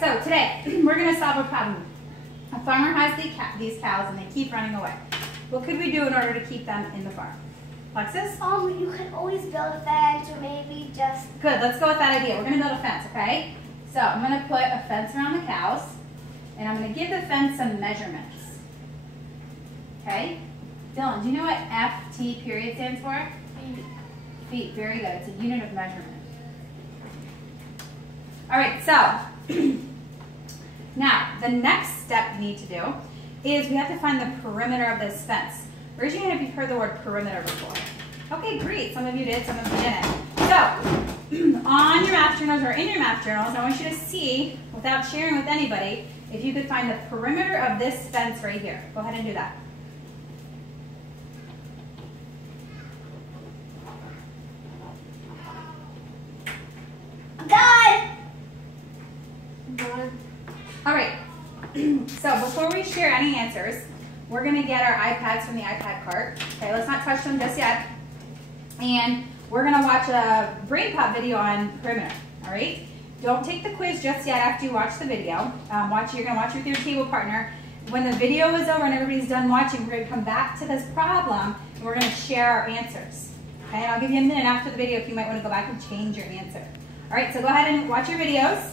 so today we're going to solve a problem. A farmer has these cows and they keep running away. What could we do in order to keep them in the farm? Alexis? You could always build a fence or maybe just... Good, let's go with that idea. We're going to build a fence, okay? So I'm going to put a fence around the cows and I'm going to give the fence some measurements. Okay? Dylan, do you know what FT period stands for? Feet. Feet, very good. It's a unit of measurement. All right, so now the next step we need to do is we have to find the perimeter of this fence. Raise your hand if you've heard the word perimeter before. Okay, great. Some of you did, some of you didn't. So, on your math journals or in your math journals, I want you to see, without sharing with anybody, if you could find the perimeter of this fence right here. Go ahead and do that. All right, so before we share any answers, we're going to get our iPads from the iPad cart. Okay, let's not touch them just yet. And we're going to watch a brain pop video on perimeter, all right? Don't take the quiz just yet after you watch the video. You're going to watch with your table partner. When the video is over and everybody's done watching, we're going to come back to this problem and we're going to share our answers. Okay, and I'll give you a minute after the video if you might want to go back and change your answer. All right, so go ahead and watch your videos.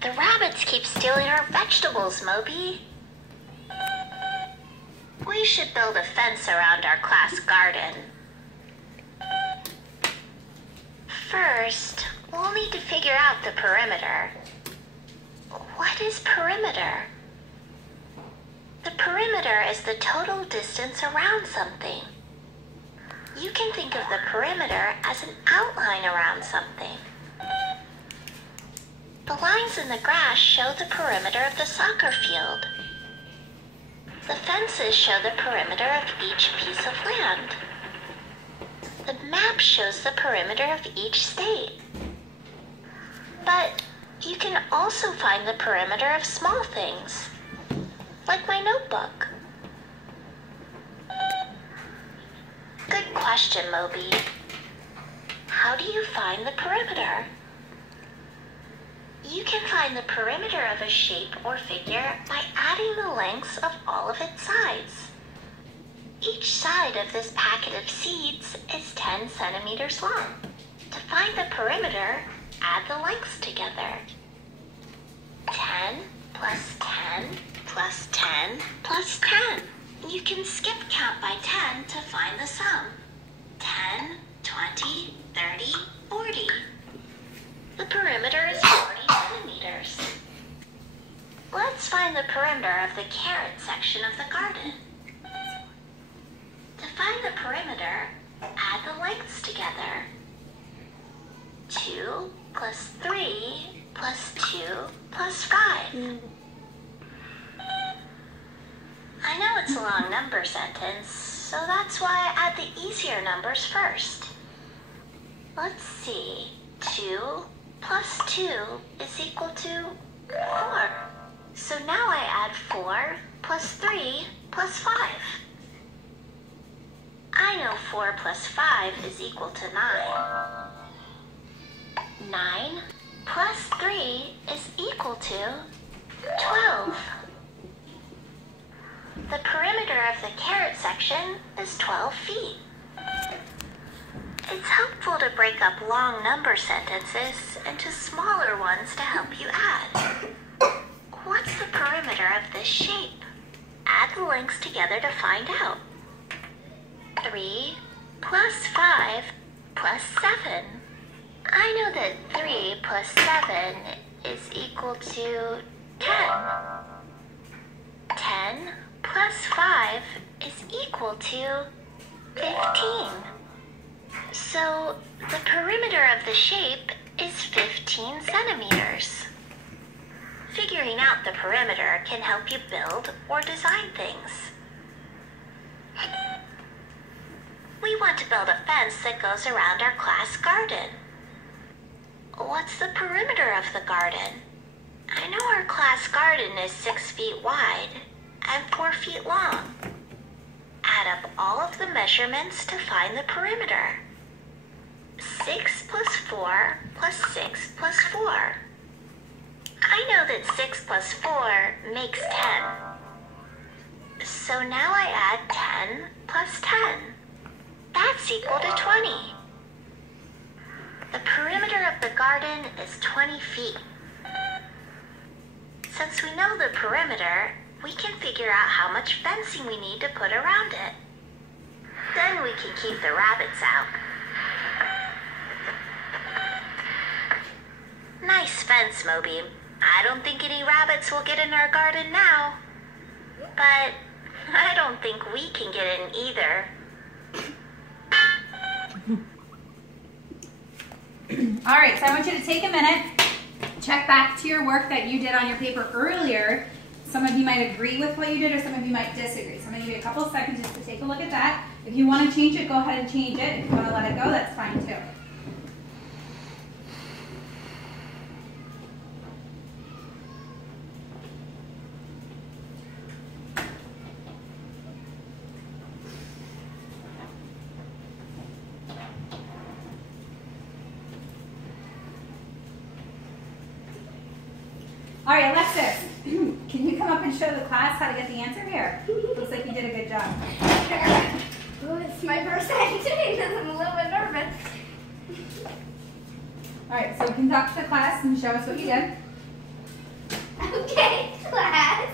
The rabbits keep stealing our vegetables, Moby. We should build a fence around our class garden. First, we'll need to figure out the perimeter. What is perimeter? The perimeter is the total distance around something. You can think of the perimeter as an outline around something. The lines in the grass show the perimeter of the soccer field. The fences show the perimeter of each piece of land. The map shows the perimeter of each state. But you can also find the perimeter of small things, like my notebook. Good question, Moby. How do you find the perimeter? You can find the perimeter of a shape or figure by adding the lengths of all of its sides. Each side of this packet of seeds is 10 centimeters long. To find the perimeter, add the lengths together. 10 plus 10 plus 10 plus 10. You can skip count by 10 to find the sum. 10, 20, 30, 40. The perimeter is 40 centimeters. Let's find the perimeter of the carrot section of the garden. To find the perimeter, add the lengths together. 2 plus 3 plus 2 plus 5. I know it's a long number sentence, so that's why I add the easier numbers first. Let's see. 2 plus 2 is equal to 4. So now I add 4 plus 3 plus 5. I know 4 plus 5 is equal to 9. 9 plus 3 is equal to 12. The perimeter of the carrot section is 12 feet. It's helpful to break up long number sentences into smaller ones to help you add. What's the perimeter of this shape? Add the lengths together to find out. 3 plus 5 plus 7. I know that 3 plus 7 is equal to 10. 10 plus 5 is equal to 15. So the perimeter of the shape is 15 centimeters. Figuring out the perimeter can help you build or design things. We we want to build a fence that goes around our class garden. What's the perimeter of the garden? I know our class garden is 6 feet wide and 4 feet long. Add up all of the measurements to find the perimeter. 6 plus 4 plus 6 plus 4. I know that 6 plus 4 makes 10. So now I add 10 plus 10. That's equal to 20. The perimeter of the garden is 20 feet. Since we know the perimeter, we can figure out how much fencing we need to put around it. Then we can keep the rabbits out. Nice fence, Moby. I don't think any rabbits will get in our garden now. But I don't think we can get in either. All right, so I want you to take a minute, check back to your work that you did on your paper earlier. Some of you might agree with what you did, or some of you might disagree. So I'm gonna give you a couple of seconds just to take a look at that. If you want to change it, go ahead and change it. If you want to let it go, that's fine too. All right, Alexis, can you come up and show the class how to get the answer here? Looks like you did a good job. Oh, it's my first time doing this. I'm a little bit nervous. All right, so you can talk to the class and show us what you did. Okay, class.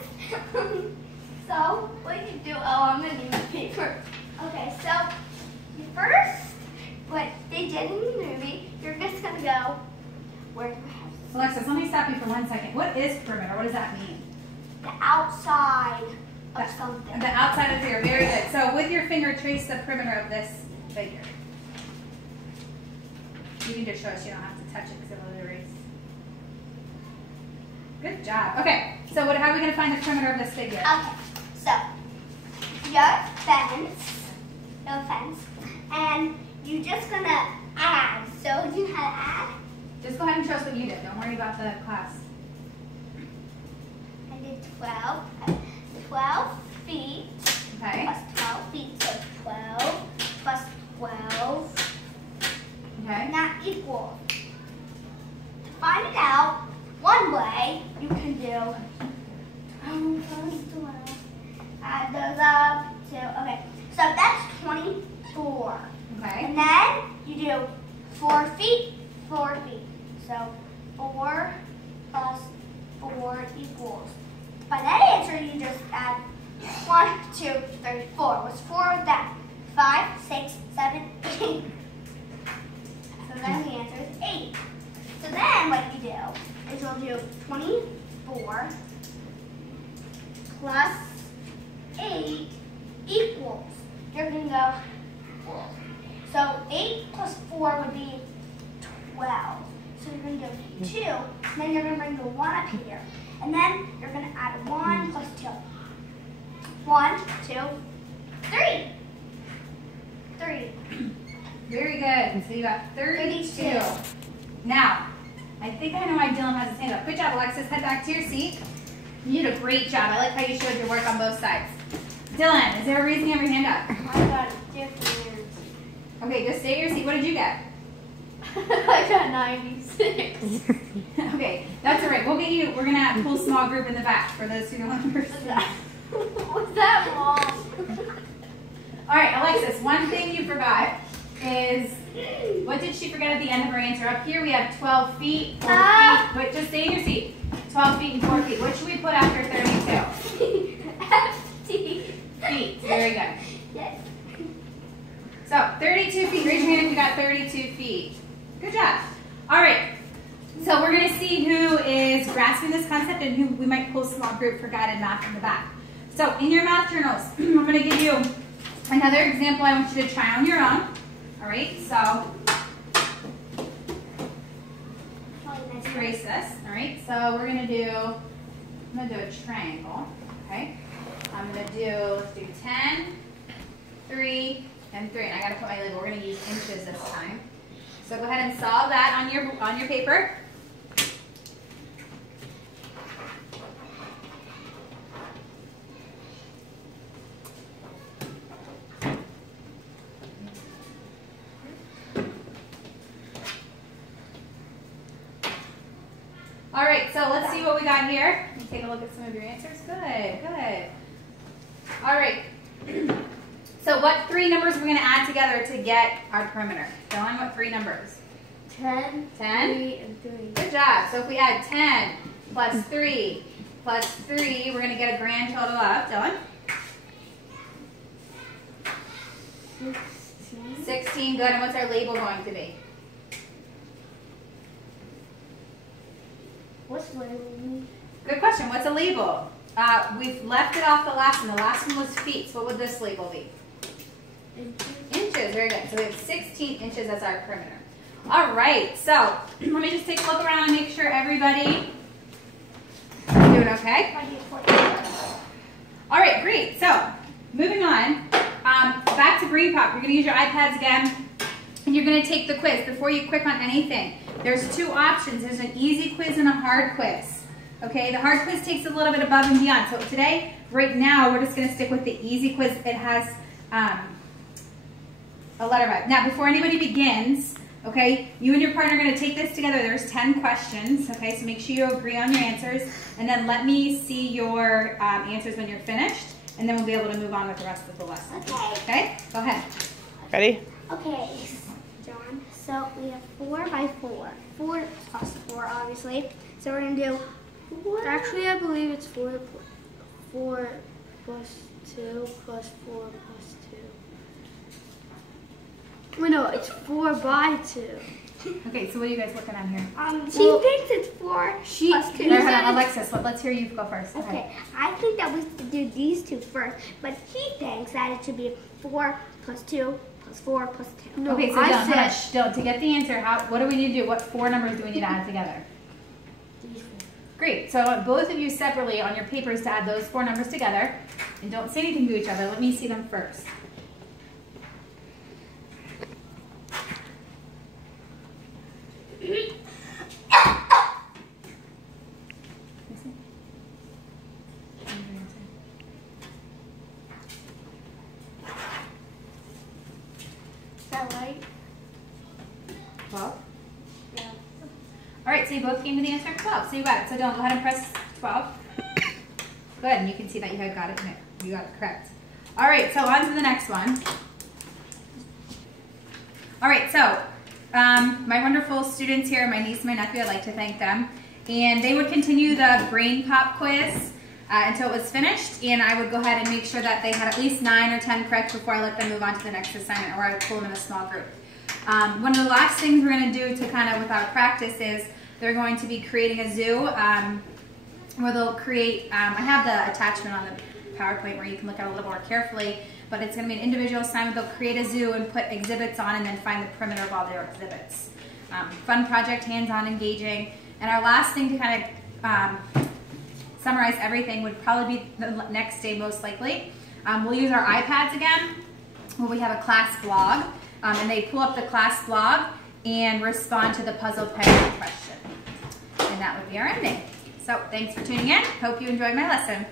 So, what did you do? Oh, I'm going to need my paper. Okay, so, first, what they did in the movie, you're just going to go where you have Alexis, let me stop you for 1 second. What is perimeter? What does that mean? the outside of something. The outside of here. Very good. So with your finger, trace the perimeter of this figure. You can just show us. You don't have to touch it because it will erase. Good job. Okay. So how are we going to find the perimeter of this figure? Okay. So your fence, and you're just gonna add. So you know how to add? Just go ahead and show us what you did. Don't worry about the class. I did 12 feet. Okay. Plus 12 feet, so 12 plus 12. Okay. Not equal. To find it out, one way you can do 12 plus 12. Add those up to, okay, so that's 24. Okay. And then you do 4 feet, 4 feet. So 4 plus 4 equals. By that answer, you just add 1, 2, 3, 4. What's 4 with that? 5, 6, 7, 8. So then the answer is 8. So then what you do is you'll do 24 plus 8 equals. You're going to go, so 8 plus 4 would be 12. So you're going to do 2, and then you're going to bring the 1 up here. And then you're going to add 1 plus 2. 1, 2, 3. 3. Very good. So you got 32. 32. Now, I think I know why Dylan has his hand up. Good job, Alexis. Head back to your seat. You did a great job. I like how you showed your work on both sides. Dylan, is there a reason you have your hand up? I got it different. Okay, just stay at your seat. What did you get? I got 96. Okay, that's all right. We're gonna pull small group in the back for those who don't understand. Was that wrong? All right, Alexis, one thing you forgot is, what did she forget at the end of her answer? Up here we have 12 feet, 4 feet. Wait, just stay in your seat. 12 feet and 4 feet. What should we put after 32? Feet. Very good. Yes. So 32 feet. Raise your hand if you got 32 feet. Good job. All right. So we're going to see who is grasping this concept and who we might pull small group for guided math in the back. So in your math journals, I'm going to give you another example I want you to try on your own. All right. So let's erase this. All right. So we're going to do, I'm going to do a triangle. Okay. I'm going to do, let's do 10, 3, and 3. And I gotta put my label. We're gonna use inches this time. So go ahead and solve that on your paper. All right, so let's see what we got here. Let me take a look at some of your answers. Good, good. All right. So what 3 numbers are we going to add together to get our perimeter? Dylan, what 3 numbers? 10, 10? 3, and 3. Good job. So if we add 10 plus 3 plus 3, we're going to get a grand total of, Dylan? 16. 16, good. And what's our label going to be? What's the label? Good question. What's a label? We've left it off the last one. The last one was feet. So what would this label be? Inches. Very good. So we have 16 inches as our perimeter. All right. So let me just take a look around and make sure everybody is doing okay. All right. Great. So moving on. Back to Green Pop. You're going to use your iPads again, and you're going to take the quiz. Before you click on anything, there's 2 options. There's an easy quiz and a hard quiz. Okay, the hard quiz takes a little bit above and beyond. So today, right now, we're just going to stick with the easy quiz. It has a letter by it. Now, before anybody begins, okay, you and your partner are going to take this together. There's 10 questions, okay, so make sure you agree on your answers. And then let me see your answers when you're finished, and then we'll be able to move on with the rest of the lesson. Okay. Okay, go ahead. Ready? Okay, John. So we have 4 by 4. 4 plus 4, obviously. So we're going to do, actually I believe it's 4 plus 2 plus 4 plus 2. Wait, no, it's 4 by 2. Okay, so what are you guys looking at here? She thinks it's 4 plus 2. Hold on, Alexis, let's hear you go first. Okay, I think that we should do these 2 first, but he thinks that it should be 4 plus 2 plus 4 plus 2. No, Okay, so Dylan, to get the answer, what do we need to do? What 4 numbers do we need to add together? These 4. Great, so both of you separately on your papers to add those 4 numbers together. And don't say anything to each other. Let me see them first. Is that right? 12? Yeah. All right, so you both came to the answer 12. So you got it. So Dylan, go ahead and press 12. Good, and you can see that you had got it. You got it correct. All right, so on to the next one. All right, so my wonderful students here, my niece and my nephew, I'd like to thank them. And they would continue the Brain Pop quiz until it was finished, and I would go ahead and make sure that they had at least 9 or 10 correct before I let them move on to the next assignment, or I would pull them in a small group. One of the last things we're going to do to kind of with our practice is they're going to be creating a zoo where they'll create, I have the attachment on the PowerPoint where you can look at it a little more carefully, but it's going to be an individual assignment. They'll create a zoo and put exhibits on and then find the perimeter of all their exhibits. Fun project, hands-on, engaging. And our last thing to kind of summarize everything would probably be the next day most likely. We'll use our iPads again where we have a class blog, and they pull up the class blog and respond to the puzzle penguin question. And that would be our ending. So thanks for tuning in. Hope you enjoyed my lesson.